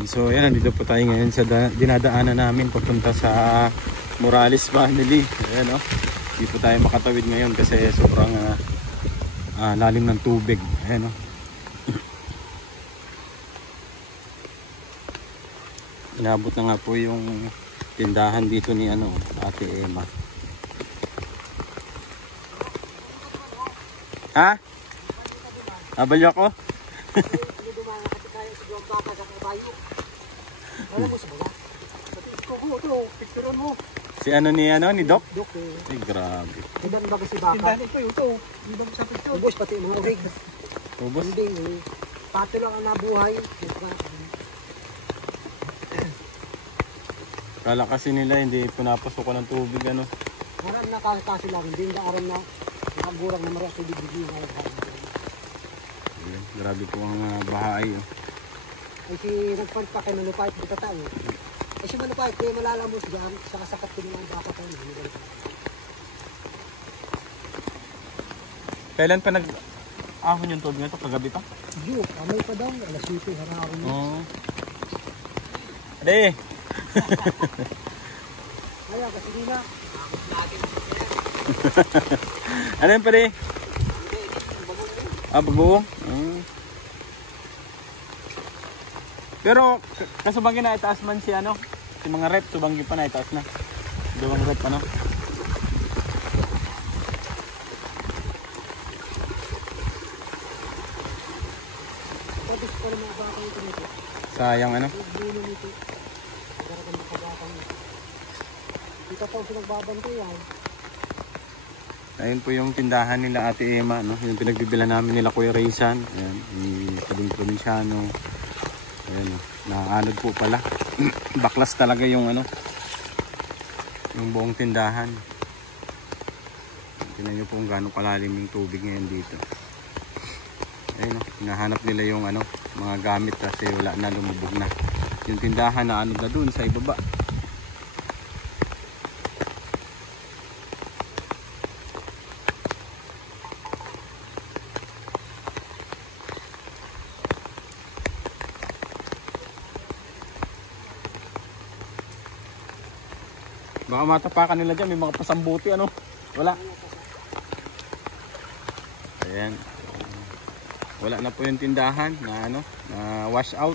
Ayan, so ayan, dito po tayo ngayon sa dinadaanan namin papunta sa Morales Family. Ayan, oh. Hindi po tayo makatawid ngayon kasi sobrang lalim ng tubig. Ayan, oh. Inabot na nga po yung tindahan dito ni Ate Emma. Ha? Abali ako? Si ni Doc? Ay, grabe. Iban ba kasi baka? Iban sa picture. Ubus pati mga urig. Ubus? Hindi. Pato lang ang nabuhay. Kala kasi nila hindi pinapasok ng tubig Maram na kasi lang. Hindi na aram na nakagurang na maraming tubig. Grabe po ang bahay. Ay si nagpanpak kay Manupait dito tayo. Ay si Manupait kaya malalamos dyan. Sakasakat ko nila ang baka tayo. Kailan pa nag-ahon yung tubig na ito? Kagabi pa? Yo, amay pa daw. Alas 7 harapon niya. Oo. Ade! Kaya kasi nila. Ano yun pare? Bagoong? Pero kasubangin na itaas man si si mga rep, subangin pa na itaas na. Dalawang rep sayang Dito pa ako nagbabantay yan. Ayun po yung tindahan nila Ate Emma, yung pinagbibilan namin nila Kuya Raysan. Ayan, yung Pading Provinciano. Ayan, naanod po pala. Baklas talaga yung yung buong tindahan. Tingnan nyo po kung gaano kalalim yung tubig ngayon dito. Ayun, hinahanap nila yung mga gamit kasi wala na, lumubog na. Yung tindahan na na dun sa ibaba. Baka matapakan nila dyan, may mga pasambuti wala. Ayan. Wala na po yung tindahan na wash out.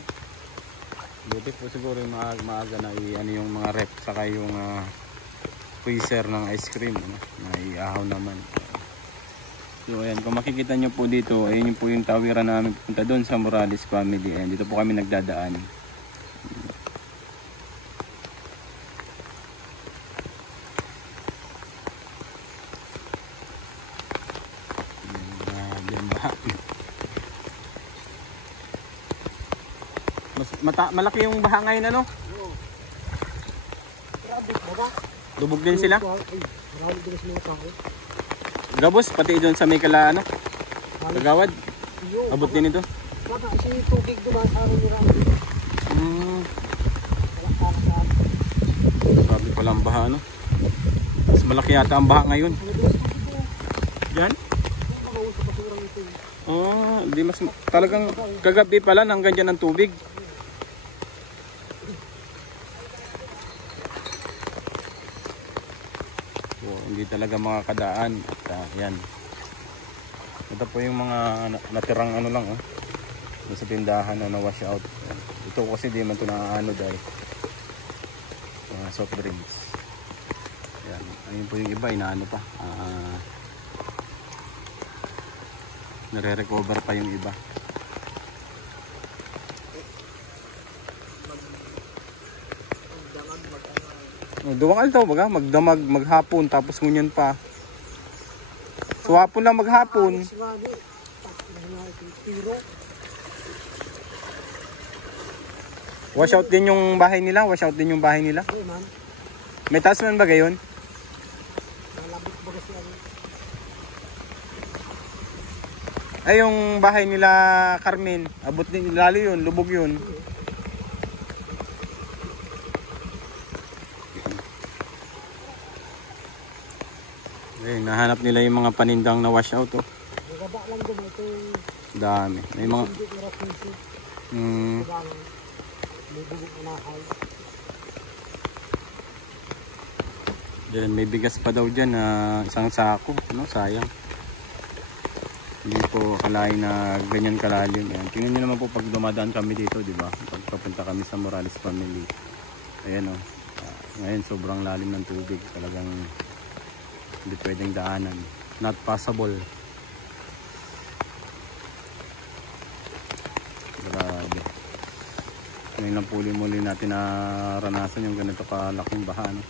Buti po siguro yung maaga na yung mga rep saka yung freezer ng ice cream na iahaw naman. So ayan, kung makikita nyo po dito, ayun po yung tawiran namin punta doon sa Morales Family. Ayan, dito po kami nagdadaan. Malaki yung baha ngayon Lubog din sila. Gabos pati doon sa may Kagawad. Abot din ito. Kasi tubig dumaan sa amin nila. Grabe pala ang baha Mas malaki yata ang baha ngayon. Yan? Di mas talagang kagabi pala hanggang dyan ang tubig. Hindi talaga makakadaan. At yan. Ito po yung mga natirang sa tindahan na wash out. Ito kasi di man ito dahil soft drinks. Yan. Ayun po yung iba pa. Nare-recover pa yung iba. Duwang altaw baga, magdamag, maghapon, tapos ngunyan pa. So hapon lang maghapon. Wash out din yung bahay nila, May taas man ba gayon? Ay yung bahay nila Carmen, abot din lalo yun, lubog yun. Ay, nahanap nila yung mga panindang na wash out Dami. May mga May bubog na nakay. Diyan, may bigas pa daw dyan na isang sako, no? Sayang. Hindi po akalain na ganyan kalalim. Ayan. Tingnan nyo naman po pag dumadaan kami dito, di ba? Pagpapunta kami sa Morales family. Ayan o. Ngayon sobrang lalim ng tubig. Talagang hindi pwedeng daanan. Not possible. Grabe. Ngayon lang muli natin naranasan yung ganito kalaking baha, no?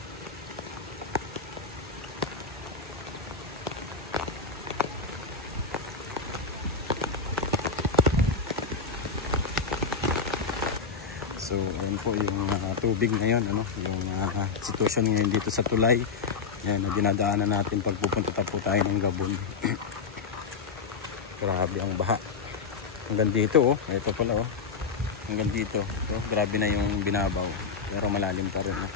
So ayun po yung tubig ngayon, ano, yung sitwasyon ngayon dito sa tulay. Ayan, na dinadaanan natin pag pupunta po tayo ng Gabon. Grabe ang baha. Hanggang dito, oh. Ito pala, oh. Hanggang dito. So, grabe na yung binabaw. Pero malalim pa rin, oh.